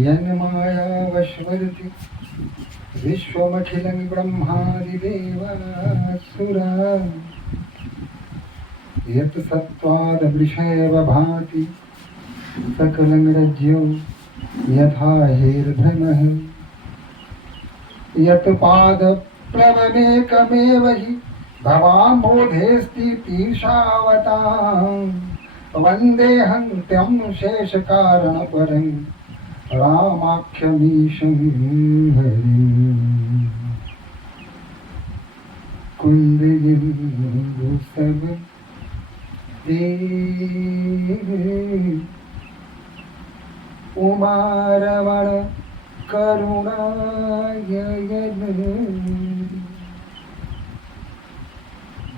यन्मायावशवर्ति विश्वमखिलं ब्रह्मादिदेवासुरा यत् सत्त्वादमृषैव भाति सकलं रज्जो यथा हेर्धनः यत् पादप्लवमेकमेव हि भवाम्बोधेऽस्ति तीर्षावतां वन्देऽहं तं शेषकारणपरं रामाख्यमीशं हरिम् कुन्दलिन्दुसम उमारमण करुणायन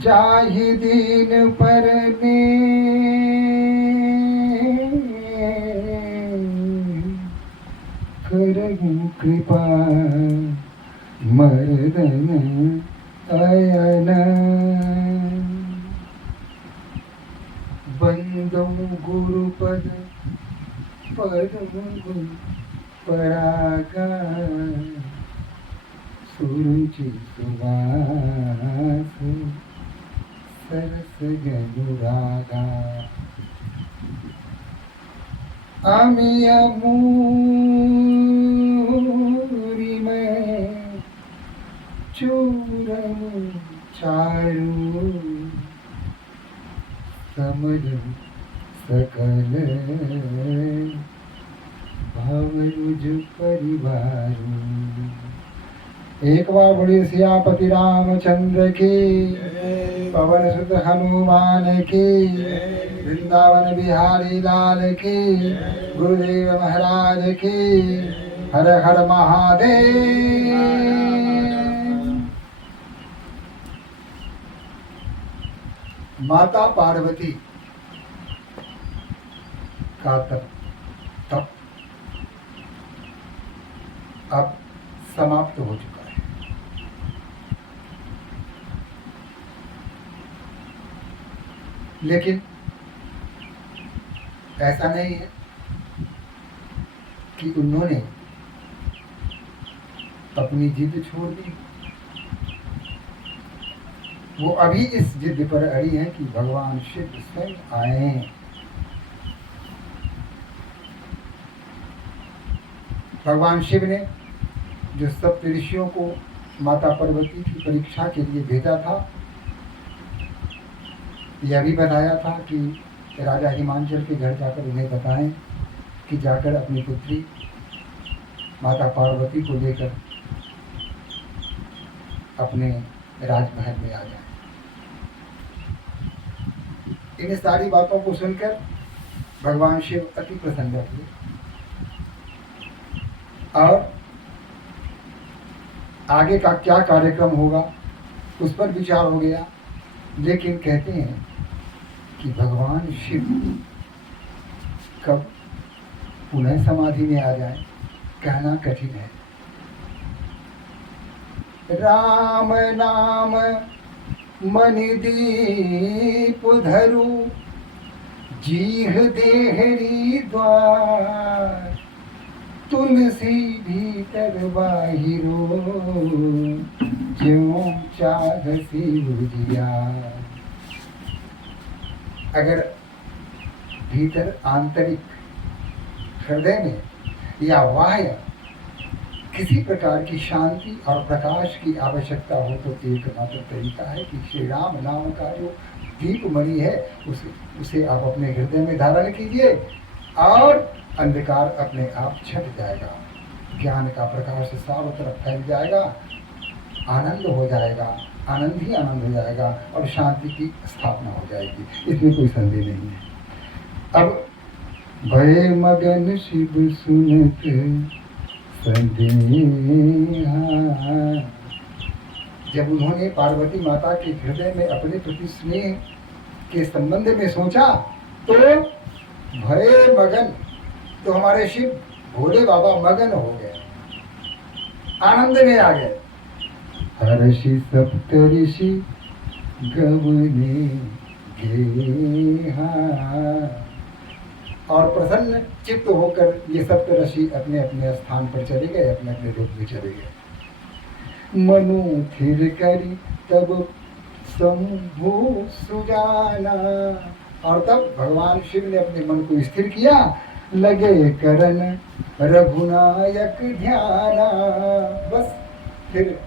जाहि दीन परने करहु कृपा मर्दन अयन बंदो गुरुपद पद्म परागा सुरुचि सुवास सरस अनुरागा अमिय मूरी में चूरम चारू समर सकल भवरुज परिवार। एक बार बोलिए सियापति रामचंद्र की, पवन सुत हनुमान की, वृंदावन बिहारी लाल की, गुरुदेव महाराज की। हर हर महादेव। माता पार्वती का तप अब समाप्त हो चुका है। लेकिन ऐसा नहीं है कि उन्होंने अपनी जिद छोड़ दी। वो अभी इस जिद पर अड़ी हैं कि भगवान शिव स्वयं आए। भगवान शिव ने जो सप्त ऋषियों को माता पार्वती की परीक्षा के लिए भेजा था, यह भी बताया था कि राजा हिमांचल के घर जाकर उन्हें बताएं कि जाकर अपनी पुत्री माता पार्वती को लेकर अपने राजमहल में आ जाए। इन सारी बातों को सुनकर भगवान शिव अति प्रसन्न हुए और आगे का क्या कार्यक्रम होगा उस पर विचार हो गया। लेकिन कहते हैं कि भगवान शिव कब पुनः समाधि में आ जाए कहना कठिन है। राम नाम मनि दीप धरु जीह देहरी द्वार तुलसी भीतर बाहिरो ज्यों चाहसी उजियार। अगर भीतर आंतरिक हृदय में या बाह्य किसी प्रकार की शांति और प्रकाश की आवश्यकता हो तो एकमात्र तरीका है कि श्री राम नाम का जो दीप मणि है उसे आप अपने हृदय में धारण कीजिए और अंधकार अपने आप छट जाएगा। ज्ञान का प्रकाश चारों तरफ फैल जाएगा, आनंद हो जाएगा, आनंद ही आनंद हो जाएगा और शांति की स्थापना हो जाएगी। इसमें कोई संदेह नहीं है। अब भय मगन शिव सुनत संदेहा जब उन्होंने पार्वती माता के हृदय में अपने प्रति स्नेह के संबंध में सोचा तो भये मगन, तो हमारे शिव भोले बाबा मगन हो गए, आनंद में आ गए। हर्षि सप्त ऋषि गवने गेहा, और प्रसन्न चित्त होकर ये सप्त ऋषि अपने अपने स्थान पर चले गए, अपने अपने रूप में चले गए। मनु थिर करी तब शंभु सुजाना, और तब भगवान शिव ने अपने मन को स्थिर किया, लगे करन रघुनायक ध्याना। बस फिर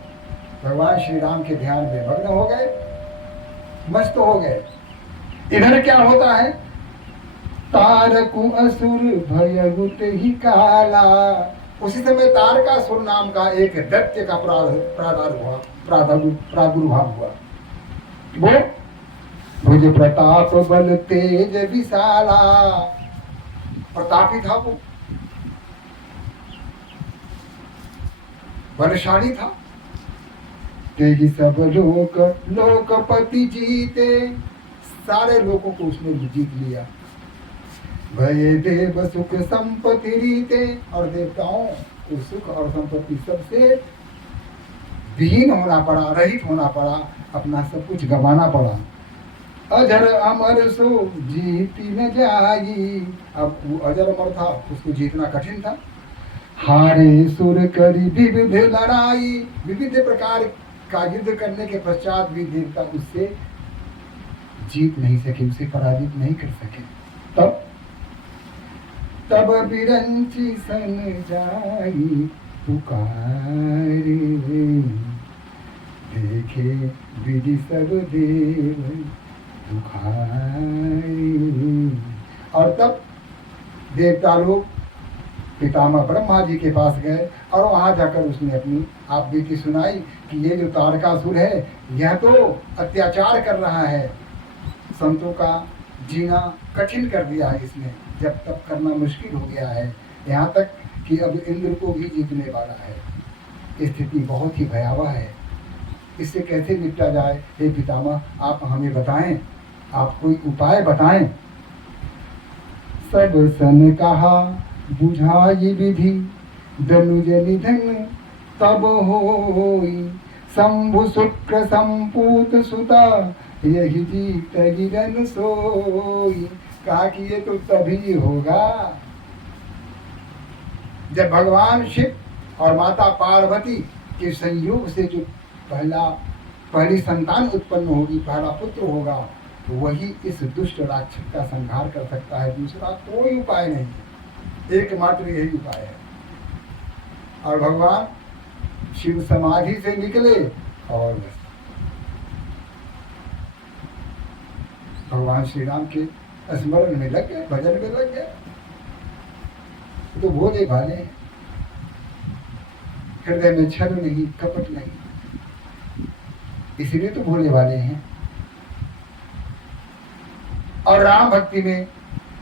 भगवान श्री राम के ध्यान में मग्न हो गए, मस्त हो गए। इधर क्या होता है, तारकु असुर भयभूत ही काला, उसी समय तारकासुर नाम का एक दैत्य का प्रादुर्भाव हुआ। वो भुज प्रताप बल तेज विशाला, प्रतापी था वो, बलशाली था। तेजी सब लोक लोकपति जीते, सारे लोगों को उसने जीत लिया। भय देव सुख संपत्ति रीते, और देवताओं को सुख और संपत्ति सबसे विहीन होना पड़ा, रहित होना पड़ा, अपना सब कुछ गंवाना पड़ा। अजर अमर सो जीती न जाई, अब वो अजर अमर था, उसको जीतना कठिन था। हारे सुर करी विविध लड़ाई, विविध प्रकार का युद्ध करने के पश्चात भी देवता उससे जीत नहीं सके, उसे पराजित नहीं कर सके। तब बिरंची सन जाई पुकारे, देखे विधि सब देव दुखाई। और तब देवता लोग पितामह ब्रह्मा जी के पास गए और वहां जाकर उसने अपनी आप बीती सुनाई कि ये जो तारकासुर है यह तो अत्याचार कर रहा है, संतों का जीना कठिन कर दिया है इसने, जब तक करना मुश्किल हो गया है, यहाँ तक कि अब इंद्र को भी जीतने वाला है। स्थिति बहुत ही भयावह है, इससे कैसे निपटा जाए? हे पितामह आप हमें बताएं, आप कोई उपाय बताएं। सब सन कहा बुझाई विधि, धनुज निधन तब होई, शंभु शुक्र संपूत सुता, यही जीत गिरन सोई। कहा कि ये तो तभी होगा जब भगवान शिव और माता पार्वती के संयोग से जो पहली संतान उत्पन्न होगी, पहला पुत्र होगा, तो वही इस दुष्ट राक्षस का संहार कर सकता है। दूसरा कोई उपाय नहीं है, एकमात्र यही उपाय है। और भगवान शिव समाधि से निकले और भगवान श्री राम के स्मरण में लग गए, भजन में लग गए। तो भोले भाले, हृदय में छल नहीं, कपट नहीं, इसीलिए तो भोले भाले हैं। और राम भक्ति में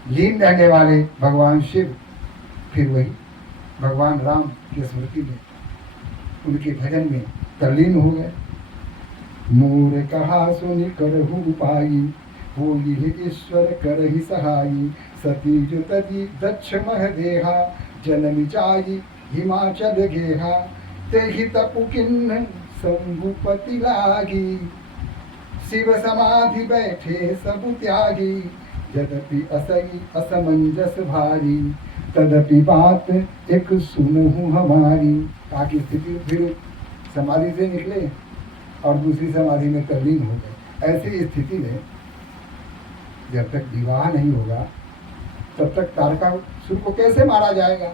लीन रहने वाले भगवान शिव फिर वही भगवान राम की स्मृति में, उनके भजन में तल्लीन हो गए। मोर कहा सुनि करहु उपाई, होई ईश्वर करहि सहाई, सती जो तजी दक्ष मह देहा, जनमी जाई हिमाचल गेहा, तेहि तपु किन्न शंभुपति लागी, शिव समाधि बैठे सब त्यागी, यद्यपि असई असमंजस भारी, तदपि बात एक सुनहु हमारी। ताकि स्थिति फिर समाधि से निकले और दूसरी समाधि में तल्लीन हो गए। ऐसी स्थिति में जब तक विवाह नहीं होगा तब तक तारकासुर को कैसे मारा जाएगा?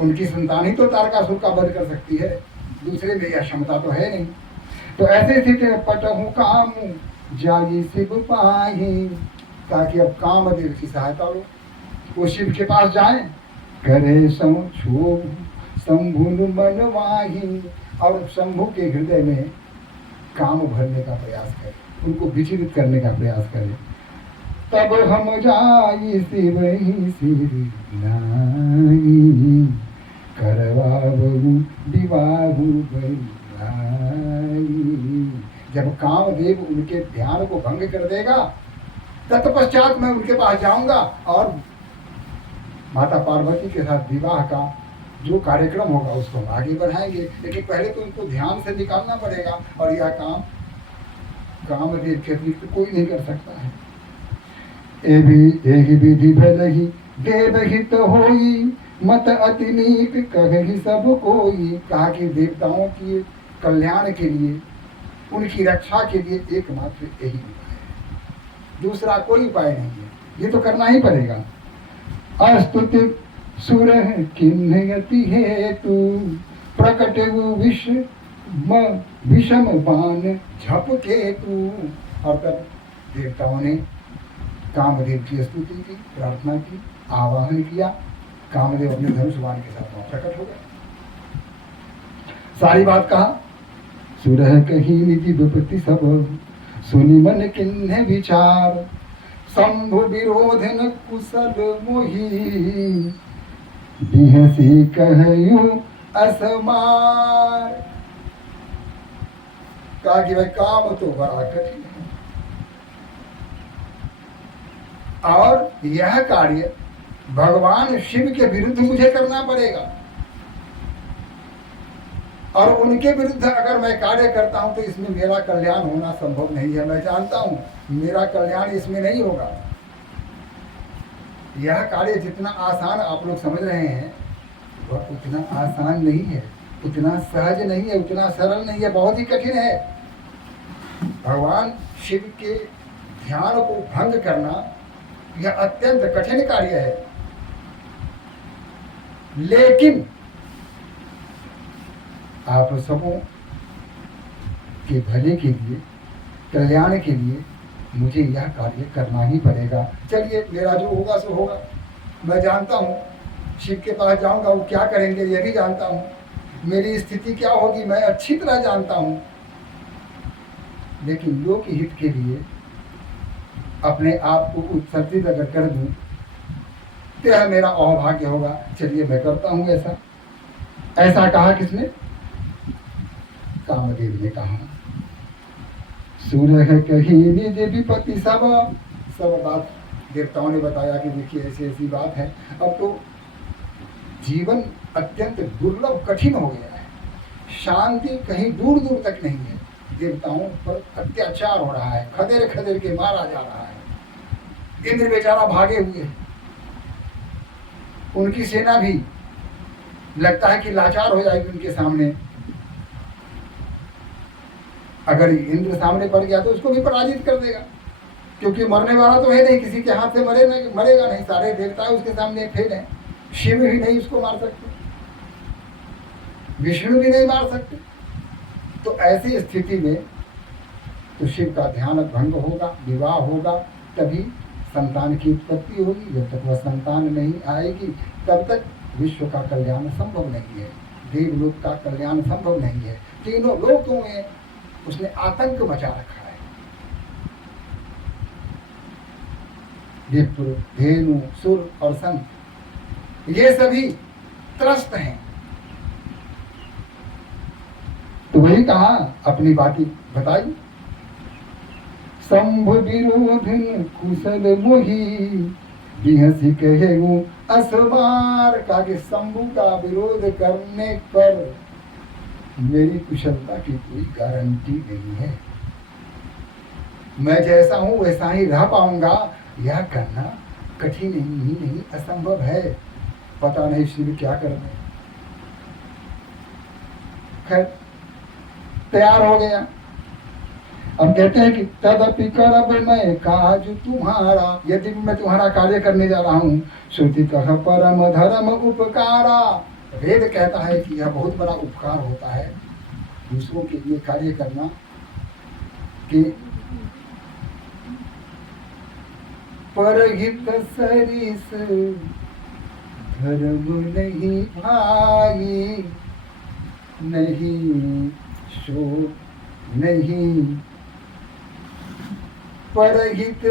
उनकी संतान ही तो तारकासुर का वध कर सकती है, दूसरे में यह क्षमता तो है नहीं। तो ऐसे स्थिति में पटहु काम जाई शिव पाही, ताकि अब कामदेव की सहायता हो, वो शिव के पास जाएं, करे शंभु मन माही, और शंभु के हृदय में काम भरने का प्रयास करें, उनको विचलित करने का प्रयास करें। तब हम जाई शिव ही सिर नाई, करवावहु विवाहु भई भाई। जब कामदेव उनके ध्यान को भंग कर देगा तत्पश्चात मैं उनके पास जाऊंगा और माता पार्वती के साथ विवाह का जो कार्यक्रम होगा उसको हम आगे बढ़ाएंगे, लेकिन पहले तो उनको ध्यान से निकालना पड़ेगा और यह काम कामदेव के अतिरिक्त कोई नहीं कर सकता है। एहि विधि भलहि देवहित होई, मत अति नीक कहि सब कोई। कहा कि देवताओं की कल्याण के लिए, उनकी रक्षा के लिए एकमात्र यही उपाय है, दूसरा कोई उपाय नहीं है, ये तो करना ही पड़ेगा। अस्तुति सुर किन्हयति हेतु, प्रकट विषम बाण झपके तू। और तब देवताओं ने कामदेव की स्तुति की, प्रार्थना की, आवाहन किया। कामदेव अपने धनुष बाण के साथ वहां प्रकट हो गए। सारी बात कहा। सुरह कही निधि विपत्ति सब, सुनि मन किन्ह विचार। शंभु विरोध न कुशल मोही, बिहसी कहयु असमार। कहा कि भाई काम तो बड़ा कठिन है और यह कार्य भगवान शिव के विरुद्ध मुझे करना पड़ेगा, और उनके विरुद्ध अगर मैं कार्य करता हूं तो इसमें मेरा कल्याण होना संभव नहीं है। मैं जानता हूं मेरा कल्याण इसमें नहीं होगा। यह कार्य जितना आसान आप लोग समझ रहे हैं वह उतना आसान नहीं है, उतना सहज नहीं है, उतना सरल नहीं है, बहुत ही कठिन है। भगवान शिव के ध्यान को भंग करना यह अत्यंत कठिन कार्य है, लेकिन आप सबों के भले के लिए, कल्याण के लिए मुझे यह कार्य करना ही पड़ेगा। चलिए, मेरा जो होगा सो होगा। मैं जानता हूँ शिव के पास जाऊंगा, वो क्या करेंगे यह भी जानता हूँ, मेरी स्थिति क्या होगी मैं अच्छी तरह जानता हूँ, लेकिन लोक हित के लिए अपने आप को उत्सर्जित अगर कर दूं तो यह मेरा अभाग्य होगा। चलिए, मैं करता हूँ ऐसा। ऐसा कहा किसने? कामदेव ने कहा। सुरह कही निज विपत्ति सब बात देवताओं ने बताया कि देखिए ऐसी ऐसी बात है। अब तो जीवन अत्यंत दुर्लभ कठिन हो गया है, शांति कहीं दूर दूर तक नहीं है, देवताओं पर अत्याचार हो रहा है, खदेर खदेर के मारा जा रहा है। इंद्र बेचारा भागे हुए हैं, उनकी सेना भी लगता है कि लाचार हो जाएगी उनके सामने। अगर इंद्र सामने पड़ गया तो उसको भी पराजित कर देगा, क्योंकि मरने वाला तो है नहीं, किसी के हाथ से मरेगा नहीं, सारे देवता उसके सामने फेल हैं। शिव भी नहीं उसको मार सकते, विष्णु भी नहीं मार सकते। तो ऐसी स्थिति में तो शिव का ध्यान भंग होगा, विवाह होगा, तभी संतान की उत्पत्ति होगी। जब तक वह संतान नहीं आएगी तब तक विश्व का कल्याण संभव नहीं है, देवलोक का कल्याण संभव नहीं है। तीनों लोकों में उसने आतंक मचा रखा है। विप्र, धेनु, सुर और संत ये सभी त्रस्त हैं। तो वही कहा, अपनी बातें बताई। शंभु विरोधन कुशल मोही, बिहसी कहेगु असवार। कहा कि शंभु का विरोध करने पर मेरी कुशलता की कोई गारंटी नहीं है, मैं जैसा हूं वैसा ही रह पाऊंगा, यह करना कठिन ही नहीं असंभव है। पता नहीं शिव क्या कर रहे। खैर, तैयार हो गया। अब कहते हैं कि तदपि करब मैं काज तुम्हारा, यदि मैं तुम्हारा कार्य करने जा रहा हूं। श्रुति कह परम धर्म उपकारा। वेद कहता है कि यह बहुत बड़ा उपकार होता है दूसरों के लिए कार्य करना, कि परहित सरिस धर्म नहीं भाई, नहीं शोक नहीं। परहित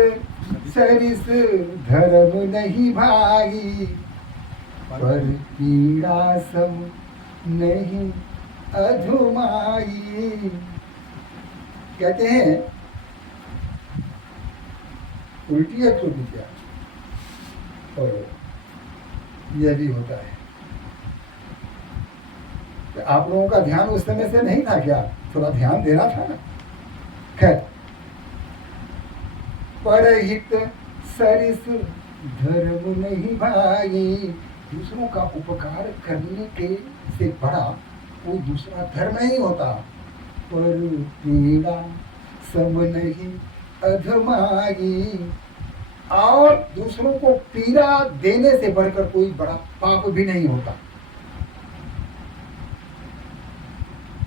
सरिस धर्म नहीं भाई, पर पीड़ा सब नहीं अधुमाई। कहते हैं उल्टी है तो क्या, और यह भी होता है। तो आप लोगों का ध्यान उस समय से नहीं था क्या? थोड़ा ध्यान देना था ना। खैर, परहित सरिस धर्म नहीं भाई। दूसरों का उपकार करने के से बड़ा कोई दूसरा धर्म नहीं होता। पर पीड़ा सब नहीं अधमाई। और दूसरों को पीड़ा देने से बढ़कर कोई बड़ा पाप भी नहीं होता।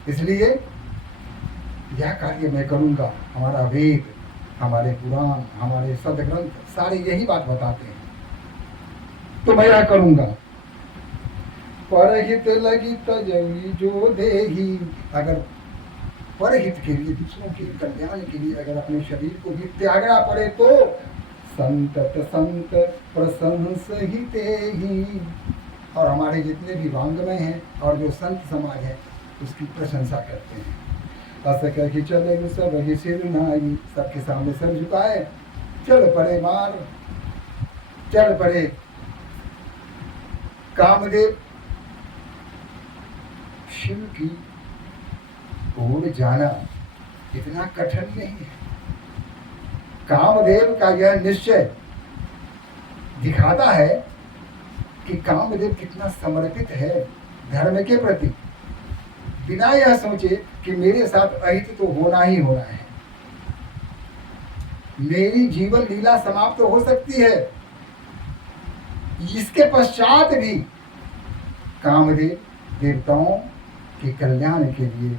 इसलिए यह कार्य मैं करूंगा। हमारा वेद, हमारे पुराण, हमारे सदग्रंथ सारे यही बात बताते हैं, तो मैं यह करूंगा। परहित लगी तजई जो देही। अगर परहित के लिए, दूसरों के कल्याण के लिए अगर अपने शरीर को भी त्यागना पड़े तो संतत संत प्रशंसिते ही। और हमारे जितने भी वांग्मय हैं और जो संत समाज है उसकी प्रशंसा करते हैं। ऐसा कह कि चले सब ही सिर नाई। सबके सामने सर झुकाए, चल पड़े मार, चल पड़े कामदेव। शिव की ओर जाना इतना कठिन नहीं है। कामदेव का यह निश्चय दिखाता है कि कामदेव कितना समर्पित है धर्म के प्रति, बिना यह सोचे कि मेरे साथ अहित तो होना ही होना है, मेरी जीवन लीला समाप्त तो हो सकती है। इसके पश्चात भी कामदेव देवताओं के कल्याण के लिए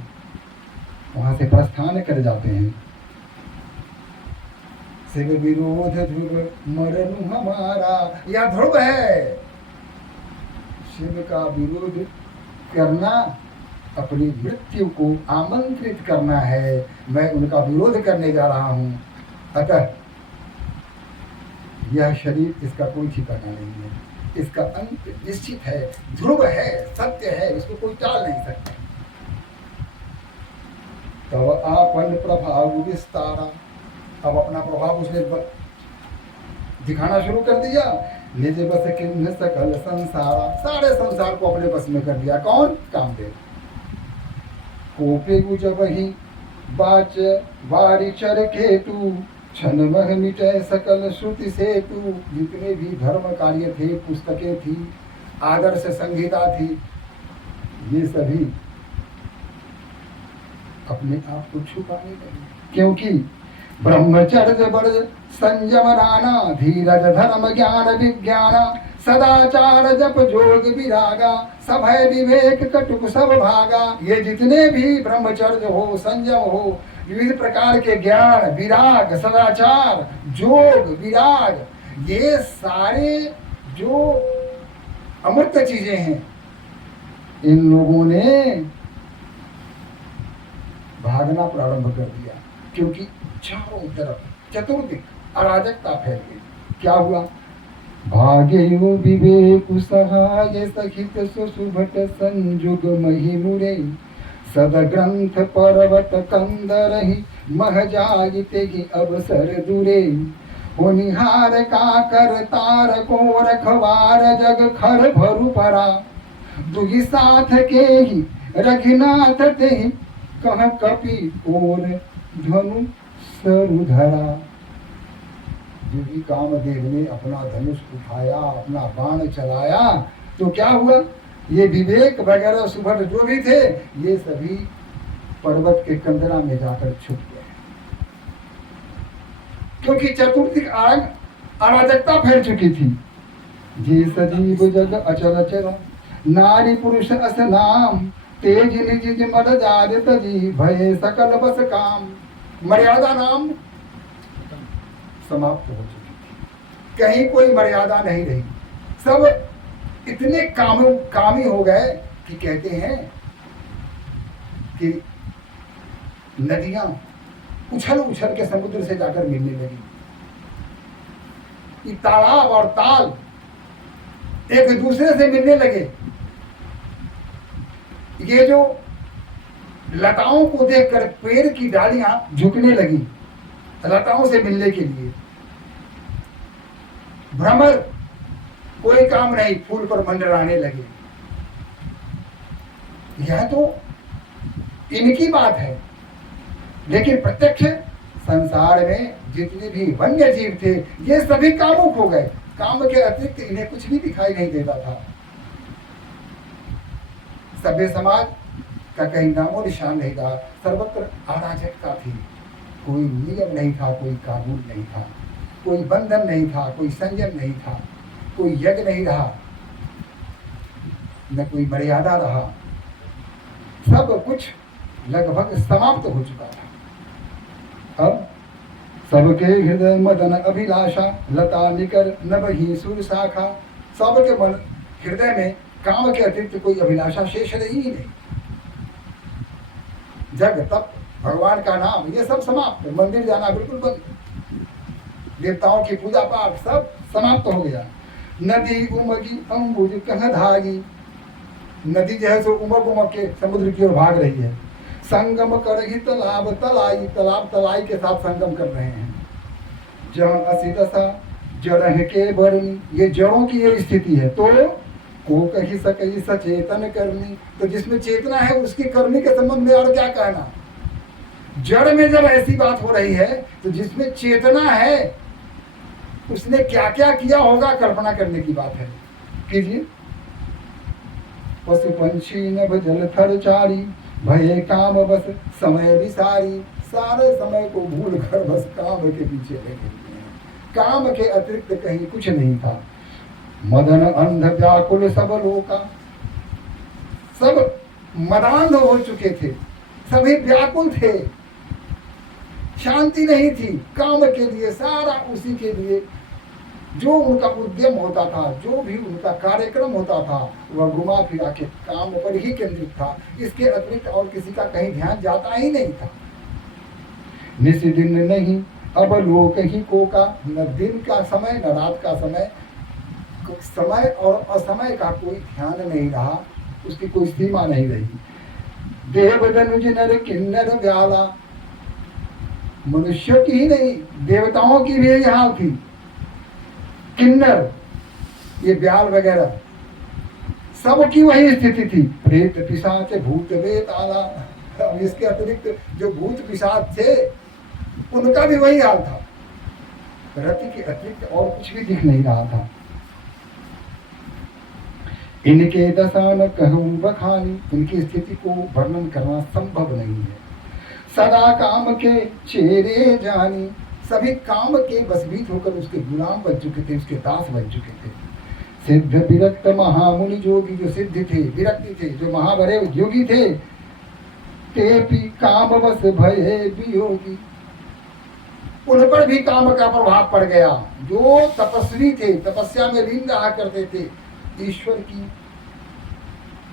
वहां से प्रस्थान कर जाते हैं। शिव विरोध ध्रुव मरनु हमारा। यह ध्रुव है। शिव का विरोध करना अपनी मृत्यु को आमंत्रित करना है। मैं उनका विरोध करने जा रहा हूं। अतः यह शरीर, इसका कोई ठिकाना नहीं है, इसका अंत निश्चित है, ध्रुव है, सत्य है, इसको कोई टाल नहीं सकता। तब आपन प्रभाव विस्तारा। अब अपना प्रभाव उसने दिखाना शुरू कर दिया। निज बस किन्ह सकल संसारा। सारे संसार को अपने बस में कर दिया। कौन? कामदेव। कोपे गुज वही बाच वारी चर केतु। क्षण मह मिटे सकल श्रुति सेतु। जितने भी धर्म कार्य थे, पुस्तकें थी, आदर्श संहिता थी, ये सभी अपने आप को छुपाने लगे। क्योंकि ब्रह्मचर्य बड़ संयम नाना। धीरज धर्म ज्ञान विज्ञान। सदाचार जप जोग विरागा। सभय विवेक कटुक सब भागा। ये जितने भी ब्रह्मचर्य हो, संयम हो, विविध प्रकार के ज्ञान, विराग, सदाचार, जोग, विराग, ये सारे जो अमृत चीजें हैं, इन लोगों ने भागना प्रारंभ कर दिया। क्योंकि चारों तरफ चतुर्दिक अराजकता फैल गई। क्या हुआ? भागे विवेक सहाय सहित सुसुभट संजुग महिमुरे। सद ग्रंथ पर्वत कंदरहि मह जायते ही अवसर दूरे। होनिहार का कर तार को रखवार जग खर भरु परा। दुहि साथ के ही रघुनाथ ते कह कपि और धनु सरुधरा। जो भी कामदेव ने अपना धनुष उठाया, अपना बाण चलाया, तो क्या हुआ? ये विवेक वगैरह सुभट जो भी थे, ये सभी पर्वत के कंदरा में जाकर छुप गए। क्योंकि चतुर्दिक अराजकता फैल चुकी थी। जे सजीव जग अचल चर। नारी पुरुष अस नाम। तेज निज मर जाद तजी। भय सकल बस काम। मर्यादा नाम समाप्त हो चुकी थी। कहीं कोई मर्यादा नहीं रही। सब इतने कामी हो गए कि कहते हैं कि नदियां उछल उछल के समुद्र से जाकर मिलने लगी। कि तालाब और ताल एक दूसरे से मिलने लगे। ये जो लताओं को देखकर पेड़ की डालियां झुकने लगी लताओं से मिलने के लिए। भ्रमर, कोई काम नहीं, फूल पर मंडराने लगे। यह तो इनकी बात है, लेकिन प्रत्यक्ष संसार में जितने भी वन्य जीव थे ये सभी कामुक हो गए। काम के अतिरिक्त इन्हें कुछ भी दिखाई नहीं देता था। सभ्य समाज का कहीं नामो निशान नहीं था, सर्वत्र अराजकता थी। कोई नियम नहीं था, कोई कानून नहीं था, कोई बंधन नहीं था, कोई संयम नहीं था, कोई यज्ञ नहीं रहा, न कोई मर्यादा रहा। सब कुछ लगभग समाप्त हो चुका था। अब सबके हृदय मदन अभिलाषा, लता निकर नभहि सुर शाखा। सबके मन हृदय में काम के अतिरिक्त कोई अभिलाषा शेष रही ही नहीं। जग तप, भगवान का नाम, ये सब समाप्त। मंदिर जाना बिल्कुल बंद, देवताओं की पूजा पाठ सब समाप्त हो गया। नदी उमगी अम्बुज कह धागी, नदी जो है सो उमग उमग के समुद्र की ओर भाग रही है। संगम करही तालाब तलाई, तालाब तलाई के साथ संगम कर रहे हैं। जहाँ असी दशा जड़ के बरनी, ये जड़ों की ये स्थिति है। तो को कही सकई सचेतन करनी, तो जिसमें चेतना है उसकी करनी के संबंध में और क्या कहना। जड़ में जब ऐसी बात हो रही है तो जिसमें चेतना है उसने क्या क्या किया होगा, कल्पना करने की बात है। कीजिए। पशु पंछी नभ जल थर चारी, भये काम बस समय विसारी। सारे समय को भूल कर बस काम के पीछे लगे हुए हैं। काम के अतिरिक्त कहीं कुछ नहीं था। मदन अंध व्याकुल सब लोका, सब मदांध हो चुके थे, सभी व्याकुल थे, शांति नहीं थी। काम के लिए, सारा उसी के लिए जो उनका उद्यम होता था, जो भी उनका कार्यक्रम होता था, वह घुमा फिरा के काम पर ही केंद्रित था। इसके अतिरिक्त और किसी का कहीं ध्यान जाता ही नहीं था। निस दिन नहीं अब लोक ही को का, न दिन का समय न रात का समय, समय और असमय का कोई ध्यान नहीं रहा, उसकी कोई सीमा नहीं रही। देव धनुज नर किन्नर व्याला, मनुष्यों की ही नहीं देवताओं की भी यही हाल थी। किन्नर, ये ब्याल वगैरह सबकी वही स्थिति थी। प्रेत पिशाच भूत बेताला, अब इसके अतिरिक्त जो भूत पिशाच थे उनका भी वही हाल था। रति के अतिरिक्त और कुछ भी दिख नहीं रहा था। इनके दशा न कहूं बखानी, इनकी स्थिति को वर्णन करना संभव नहीं है। सदा काम के चेरे जानी, सभी काम के बसबीत होकर उसके गुलाम बन चुके थे, उसके दास बन चुके थे। सिद्ध विरक्त महामुनि जोगी, जो सिद्ध थे, विरक्ति थे, जो महाबड़े योगी थे, तेपी काम बस भये वियोगी, उन पर भी काम का प्रभाव पड़ गया। जो तपस्वी थे, तपस्या में लीन रहा करते थे, ईश्वर की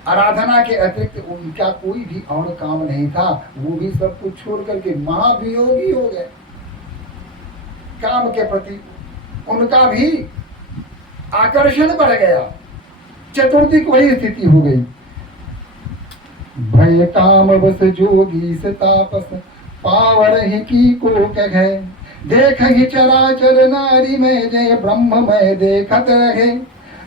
आराधना के अतिरिक्त उनका कोई भी और काम नहीं था, वो भी सब कुछ छोड़ करके महावियोगी हो गए। काम के प्रति उनका भी आकर्षण बढ़ गया। चतुर्थी को वही स्थिति हो गई। भय काम बस जोगी से तापस, पावर ही की को कहे। देख ही चराचर नारी में, जय ब्रह्म में देखत रहे।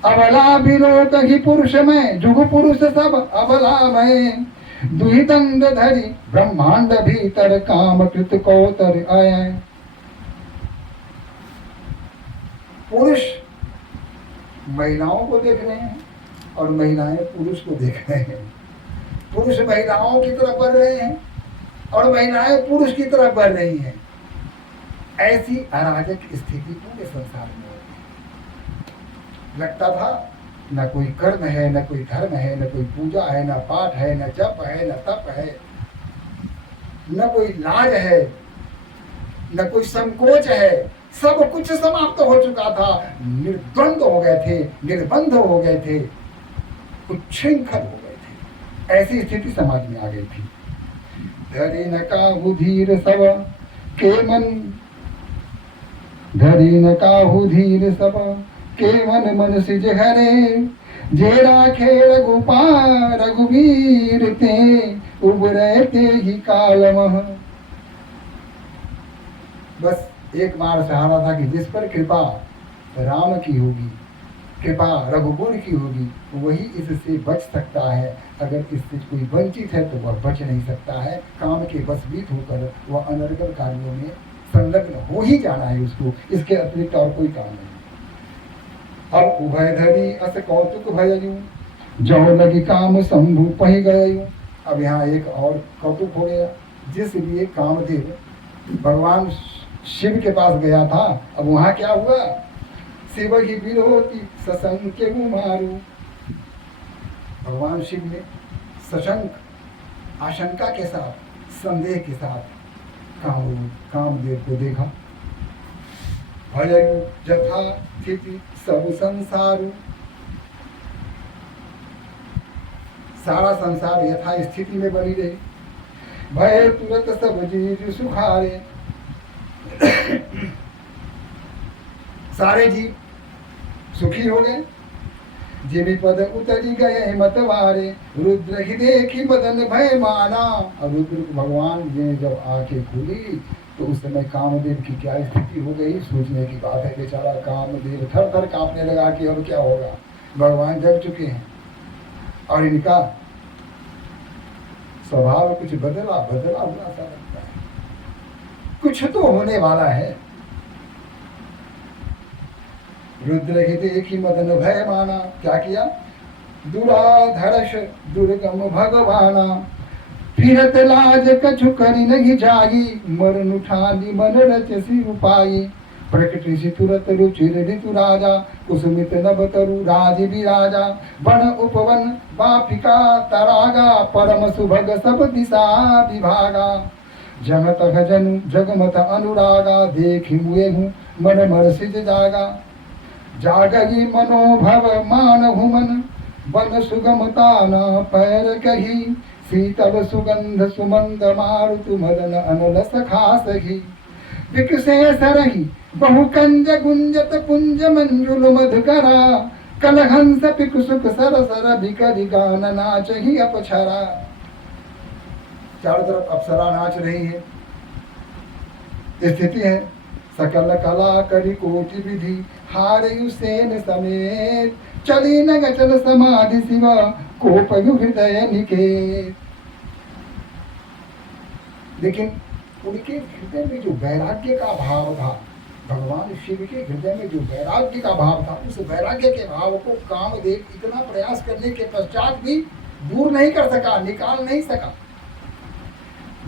अबला विलोक ही पुरुष में, जुग पुरुष सब अबला में। दुहि दंड धरी ब्रह्मांड भीतर, काम कृत कौतर आए। पुरुष महिलाओं को देख रहे हैं और महिलाएं पुरुष को देख रहे हैं। पुरुष महिलाओं की तरफ बढ़ रहे हैं और महिलाएं पुरुष की तरफ बढ़ रही हैं। ऐसी अराजक स्थिति पूरे संसार में होती। लगता था न कोई कर्म है, न कोई धर्म है, न कोई पूजा है, न पाठ है, न जप है, न तप है, न कोई लाज है, न कोई संकोच है। सब कुछ समाप्त हो चुका था। निर्द्वंद हो गए थे, निर्बंध हो गए थे, उच्छृंखल हो गए थे। ऐसी स्थिति समाज में आ गई थी। धरी न काहू धीर सब के मन, धरी न काहू धीर सब के मन सिज हरे। जे राखे रघुपाल रघुवीर ते, उबरते ही कालमह। बस एक बार सहारा था कि जिस पर कृपा राम की होगी, कृपा रघुकुल की होगी, वही इससे बच सकता है। अगर इससे कोई वंचित है तो वह बच नहीं सकता है। काम के वशवीत होकर वह अनर्गल कार्यों में संलग्न हो ही जाना है उसको, इसके अतिरिक्त और कोई काम नहीं। अब उभयधरी अस कौतुक भययु, जो लगी काम शंभु पही गयु। अब यहाँ एक और कौतुक हो गया, जिसलिए कामदेव भगवान शिव के पास गया था। अब वहाँ क्या हुआ, शिव ही विरोधी सशंक मारू। भगवान शिव ने सशंक, आशंका के साथ, संदेह के साथ कामदेव को देखा। भययु जथा स्थिति सब संसार, सारा संसार यथा स्थिति में बनी रही। भय तुरंत सब जीव सुखारे, सारे जीव सुखी हो गए। जिमि पद उतरी गए मतवारे, रुद्र ही देखी बदन भय माना। और रुद्र भगवान ने जब आंखें खुली तो उस समय कामदेव की क्या स्थिति हो गई, सोचने की बात है। बेचारा कामदेव थर थर कांपने लगा कि अब क्या होगा, भगवान जग चुके हैं और इनका स्वभाव कुछ बदला हुआ सा लगता है, कुछ तो होने वाला है। रुद्र ही देखी मदन भय माना, क्या किया, दुराधर्ष दुर्गम भगवाना। फिरत लाज कछु करी नहीं जाई, मरण उठानी मन रचसी उपाई। प्रकट सी तुरत रुचिर ऋतु राजा, कुसुमित नभ तरु राज विराजा। वन उपवन बापिका तरागा, परम सुभग सब दिशा विभागा। जगत जनु जगमत अनुरागा, देखी मुए हूँ मन मरसिज जागा। जागही मनोभव मानहु मन, वन सुगमता न पैर कही। शीतल सुगंध सुमंद मारुतु मदन अनलस खासही। विकसे सरही बहुकंज गुंजत पुंज मंजुल मधुकरा। कलहंस पिक सुख सर सर बिकरी गान नाचही अपछरा। चारों तरफ अप्सरा नाच रही है, स्थिति है। सकल कला करी कोटि विधि, हारयु सेन समेत। चली न गचल समाधि शिवा, कोपयु हृदय निकेत। लेकिन उनके हृदय में जो वैराग्य का भाव था, भगवान शिव के हृदय में जो वैराग्य का भाव था, उस वैराग्य के भाव को कामदेव इतना प्रयास करने के पश्चात भी दूर नहीं कर सका, निकाल नहीं सका।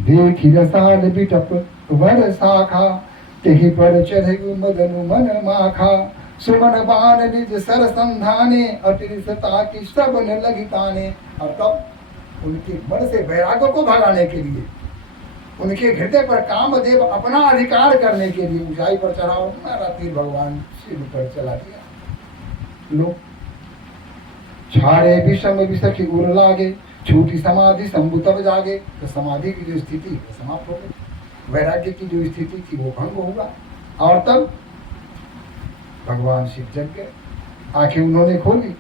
देखी रसाल बिटप वर शाखा, तेहि पर चढ़े मदनु मन माखा। सुमन बाण निज सर संधाने, अतिरिसता की सबन लगिताने। और तब उनके मन से वैराग्य को भगाने के लिए, उनके हृदय पर कामदेव अपना अधिकार करने के लिए ऊंचाई पर चढ़ा और मेरा तीर भगवान शिव पर चला दिया। लो छाड़े विषम विसखी उर लागे, छूटी समाधि शंभु तब जागे। तो समाधि की जो स्थिति वो समाप्त हो गई, वैराग्य की जो स्थिति थी वो भंग होगा। और तब भगवान शिव जग गए, आंखें उन्होंने खोली।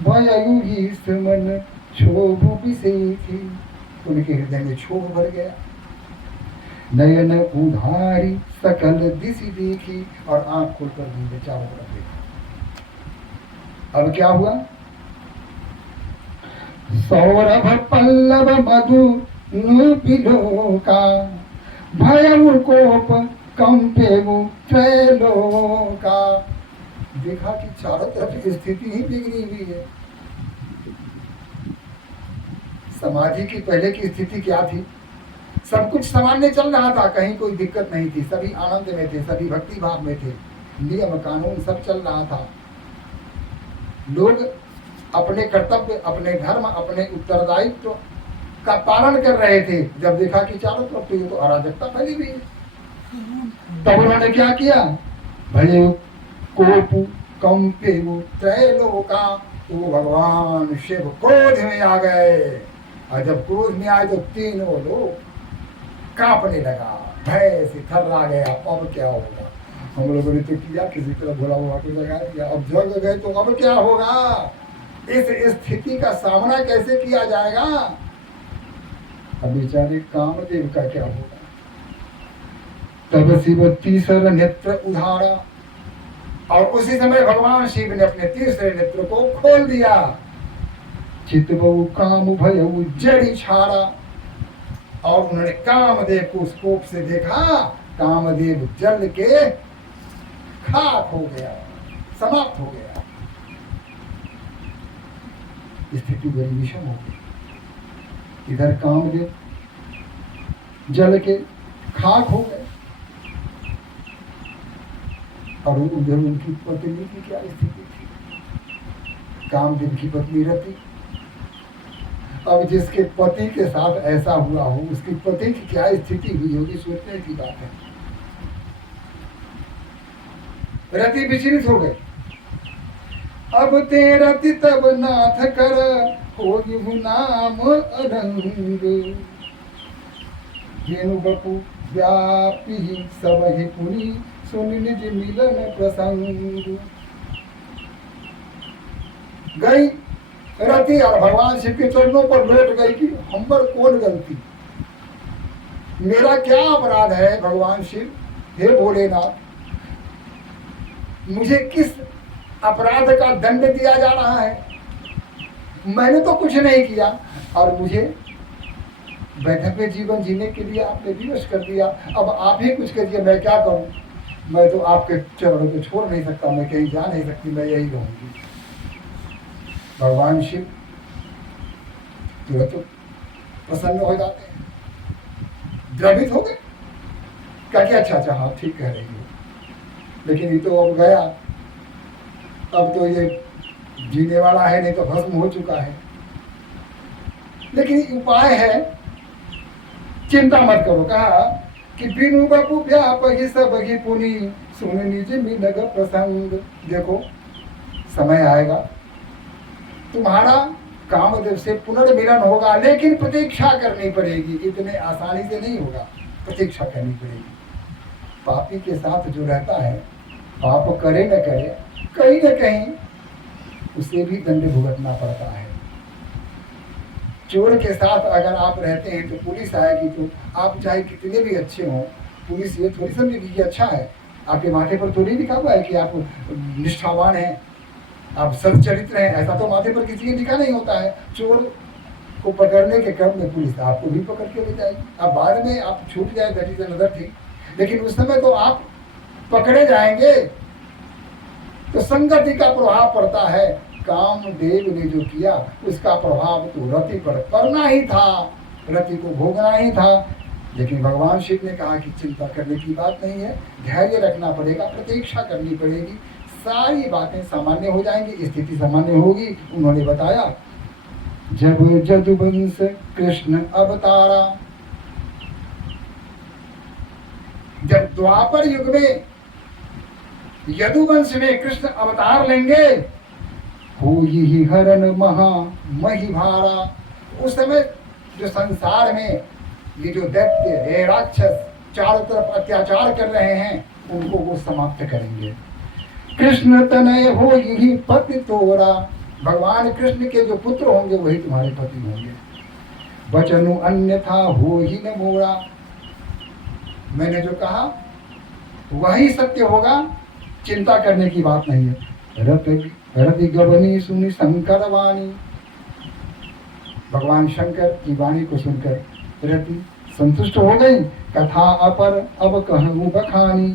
भययुगी सुमन क्षोभ विसेखी, उनके हृदय में क्षोभ भर गया। नयन उधारी सकल दिशि देखी, और आंख खोलकर उन्होंने चारों तरफ देखा। अब क्या हुआ, सौरभ पल्लव मधु नुपिलोका। भयउ कोप कंपेगु त्रैलोका। देखा कि चारों तरफ स्थिति ही बिगड़ी हुई है। समाधि की पहले की स्थिति क्या थी, सब कुछ सामान्य चल रहा था, कहीं कोई दिक्कत नहीं थी, सभी आनंद में थे, सभी भक्ति भाव में थे, नियम कानून सब चल रहा था। लोग अपने कर्तव्य, अपने धर्म, अपने उत्तरदायित्व का पालन कर रहे थे। जब देखा कि चारों तरफ तो ये तो अराजकता फैली हुई है, तब उन्होंने क्या किया, भय कोपु कंपेगु त्रैलोका। वो भगवान शिव क्रोध में आ गए, और जब क्रोध में आए तो तीनों लोग कांपने लगा, भय से थर्रा गया। अब क्या होगा, हम लोगों ने तो किया, किसी तरह भोला हुआ को लगा दिया, अब जग गए तो अब क्या होगा, इस स्थिति का सामना कैसे किया जाएगा। अब बेचारे कामदेव का क्या होगा। तब शिव तीसरा नेत्र उधारा, और उसी समय भगवान शिव ने अपने तीसरे नेत्र को खोल दिया। चितबहु काम भयउ जड़ी छाड़ा, और उन्होंने कामदेव को उस कोप से देखा। कामदेव जल के खाक हो गया, समाप्त हो गया। स्थिति बड़ी विषम हो गई। इधर कामदेव जल के खाक हो गए, और उधर उनकी पत्नी की क्या स्थिति थी। कामदेव की पत्नी रति। अब जिसके पति के साथ ऐसा हुआ हो, उसकी पति की क्या स्थिति हुई होगी, सोचने की बात है। रति विचलित हो गए। अब ते रति तब नाथ कर, हो नाम अरंग। जेनु बपु व्यापी सब ही पुनि, सुन निज मिलन प्रसंग। गई रति और भगवान शिव के चरणों पर लौट गई कि हम पर कौन गलती, मेरा क्या अपराध है भगवान शिव, हे भोलेनाथ, मुझे किस अपराध का दंड दिया जा रहा है। मैंने तो कुछ नहीं किया, और मुझे वैधव्य जीवन जीने के लिए आपने विवश कर दिया। अब आप ही कुछ करिए, मैं क्या करूं। मैं तो आपके चरणों को छोड़ नहीं सकता, मैं कहीं जा नहीं सकती, मैं यही रहूंगी। भगवान शिव तुरंत तो प्रसन्न हो जाते हैं, द्रवित हो गए। क्या क्या, अच्छा अच्छा, हाँ ठीक कह रही हो, लेकिन ये तो अब गया, अब तो ये जीने वाला है नहीं तो भस्म हो चुका है। लेकिन उपाय है, चिंता मत करो। कहा कि बिनु बपु व्यापहि सब ही पुनि, सुन निज मिलग प्रसंग। देखो समय आएगा, तुम्हारा कामदेव से पुनर्मिलन होगा, लेकिन प्रतीक्षा करनी पड़ेगी। इतने आसानी से नहीं होगा, प्रतीक्षा करनी पड़ेगी। पापी के साथ जो रहता है, पाप करे न करे, कहीं न कहीं उसे भी दंड भुगतना पड़ता है। चोर के साथ अगर आप रहते हैं तो पुलिस आएगी, तो आप चाहे कितने भी अच्छे हों, पुलिस ये थोड़ी समझेगी कि अच्छा है। आपके माथे पर थोड़ी लिखा हुआ है कि आप निष्ठावान हैं, आप सच्चरित्र हैं, ऐसा तो माथे पर किसी के लिखा नहीं होता है। चोर को पकड़ने के क्रम में पुलिस आपको भी पकड़ के ले जाएगी। अब बाद में आप छूट जाए, दैट इज अनदर थिंग, लेकिन उस समय तो आप पकड़े जाएंगे। तो संगति का प्रभाव पड़ता है। कामदेव ने जो किया उसका प्रभाव तो रति पर पड़ना ही था, रति को भोगना ही था। लेकिन भगवान शिव ने कहा कि चिंता करने की बात नहीं है, धैर्य रखना पड़ेगा, प्रतीक्षा करनी पड़ेगी, सारी बातें सामान्य हो जाएंगी, स्थिति सामान्य होगी। उन्होंने बताया, जब जदुवंश कृष्ण अवतारा, जब द्वापर युग में यदुवंश में कृष्ण अवतार लेंगे, हो ही हरण महा मही भारा। उस समय जो संसार में ये जो दैत्य है, राक्षस चारों तरफ अत्याचार कर रहे हैं, उनको वो समाप्त करेंगे। कृष्ण तनय हो ही पति तोरा, भगवान कृष्ण के जो पुत्र होंगे वही तुम्हारे पति होंगे। वचनु अन्यथा हो ही न मोरा, मैंने जो कहा वही सत्य होगा, चिंता करने की बात नहीं है। रति गवनी सुनी शंकर वाणी, भगवान शंकर की वाणी को सुनकर रति संतुष्ट हो गई। कथा अपर अब कहूँ बखानी,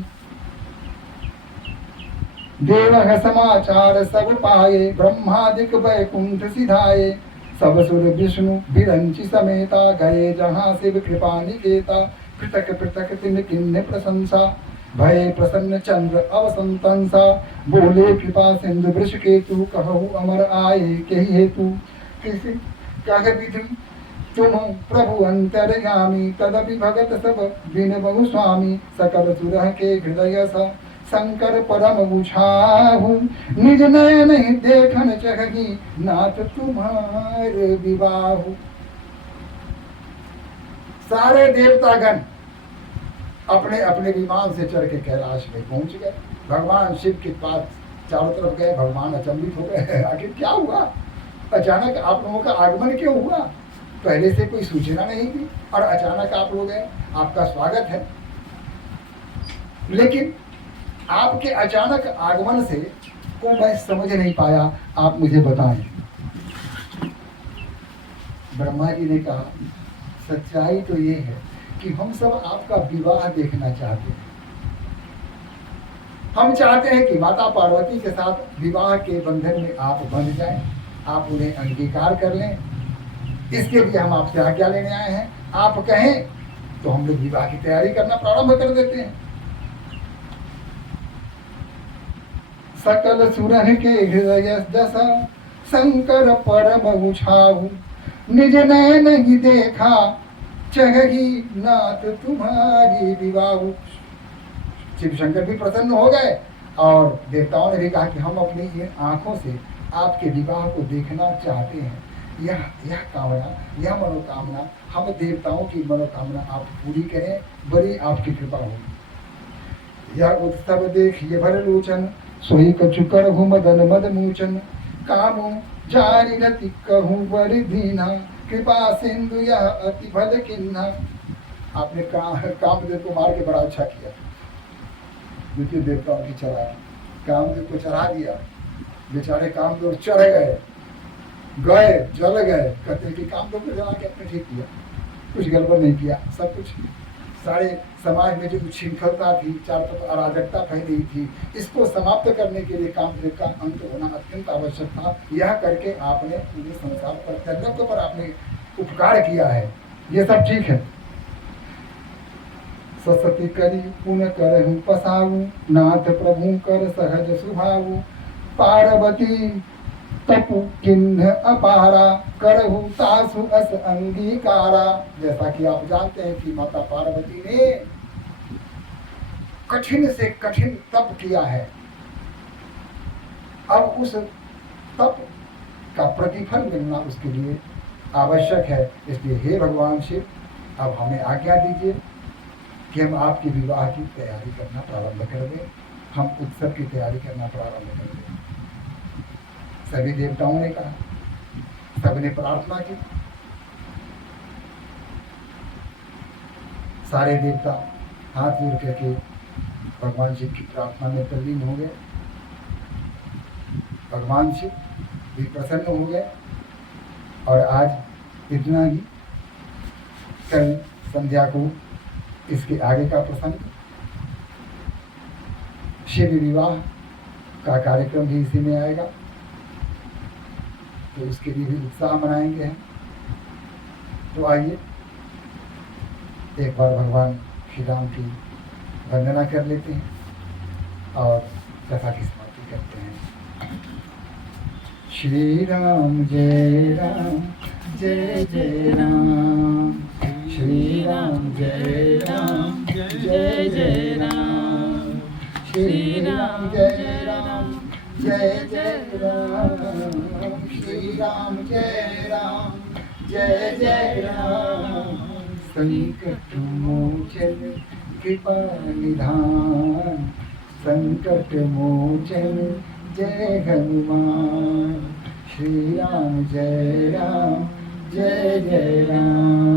देव समाचार सब पाए, ब्रह्मादिक वैकुंठ सिधाए। सब सुर विष्णु विरंची समेता, गए जहाँ शिव कृपा निकेता। पृथक पृथक तिन किन्ने प्रशंसा, भय प्रसन्न चंद्र अवसंतंसा। बोले कृपा सिंधु वृष केतु, कहु अमर आए कही हेतु। किसी कह विधि तुम प्रभु अंतर्यामी, तदपि भगत सब बिन बहु स्वामी। सकल सुरह के हृदय सा, शंकर परम बुझाहु। निज नयन ही देखन चहगी, नाथ तुम्हारे विवाहु। सारे देवतागण अपने अपने विमान से चढ़ के कैलाश में पहुंच गए। भगवान शिव के पास चारों तरफ गए, भगवान अचंभित हो गए, आखिर क्या हुआ, अचानक आप लोगों का आगमन क्यों हुआ। पहले से कोई सूचना नहीं थी और अचानक आप लोग हैं, आपका स्वागत है। लेकिन आपके अचानक आगमन से को मैं समझ नहीं पाया, आप मुझे बताएं। ब्रह्मा जी ने कहा, सच्चाई तो ये है कि हम सब आपका विवाह देखना चाहते हैं। हम चाहते हैं कि माता पार्वती के साथ विवाह के बंधन में आप बंध जाएं, आप उन्हें अंगीकार कर लें। इसके लिए हम आपसे आज्ञा लेने आए हैं। आप कहें तो हम लोग विवाह की तैयारी करना प्रारंभ कर देते हैं। सकल सुरह के हृदय दशा शंकर परम उछाऊ, निज नयन ही देखा चही नाथ तुम्हारी विवाह। शिव शंकर भी प्रसन्न हो गए और देवताओं ने भी कहा कि हम अपनी इन आंखों से आपके विवाह को देखना चाहते हैं। यह कामना, यह मनोकामना, हम देवताओं की मनोकामना आप पूरी करें, बड़ी आपकी कृपा होगी। यह उत्सव देखिए भर लोचन, सोई कछु करहु मदन मद मोचन, कामु जारी रति कहूँ वर दीना, कृपा सिंधु यह अति भल किन्ना। आपने कामदेव को मार के बड़ा अच्छा किया। द्वितीय देवताओं की चढ़ा, कामदेव को चढ़ा दिया, बेचारे कामदेव चढ़ गए जल गए। कहते हैं कि कामदेव को जला के अपने ठीक किया, कुछ गड़बड़ नहीं किया। सब कुछ सारे समाज में जो उच्छृंखलता थी, चारों तरफ अराजकता फैल रही थी, इसको समाप्त करने के लिए कामदेव का अंत होना अत्यंत आवश्यक था। यह करके आपने पूरे संसार पर, त्रिलोक पर आपने उपकार किया है, ये सब ठीक है। ससती करी पुन करहु पसाऊ, नाथ प्रभु कर सहज सुभाऊ, पार्वती तपु किन्ह अपारा, करहु तासु अस अंगीकारा। जैसा कि आप जानते हैं कि माता पार्वती ने कठिन से कठिन तप किया है। अब उस तप का प्रतिफल मिलना उसके लिए आवश्यक है। इसलिए हे भगवान शिव, अब हमें आज्ञा दीजिए कि हम आपके विवाह की तैयारी करना प्रारंभ कर दें, हम उत्सव की तैयारी करना प्रारंभ कर दें। सभी देवताओं ने कहा, सबने प्रार्थना की। सारे देवता हाथ जोड़ करके भगवान शिव की प्रार्थना में तल्लीन हो गए। भगवान शिव भी प्रसन्न हो गए और आज इतना ही, कल संध्या को इसके आगे का प्रसंग शिव विवाह का कार्यक्रम भी इसी में आएगा, तो उसके लिए भी उत्साह मनाएंगे हम। तो आइए एक बार भगवान श्री राम की वंदना कर लेते हैं और कथा की समाप्ति करते हैं। श्री राम जय राम जय जय राम, श्री राम जय राम जय जय राम, श्री राम जय राम जय जय राम, श्री राम जय राम जय जय राम। संकट मोचन कृपा निधान, संकट मोचन जय हनुमान, श्री राम जय राम जय जय राम।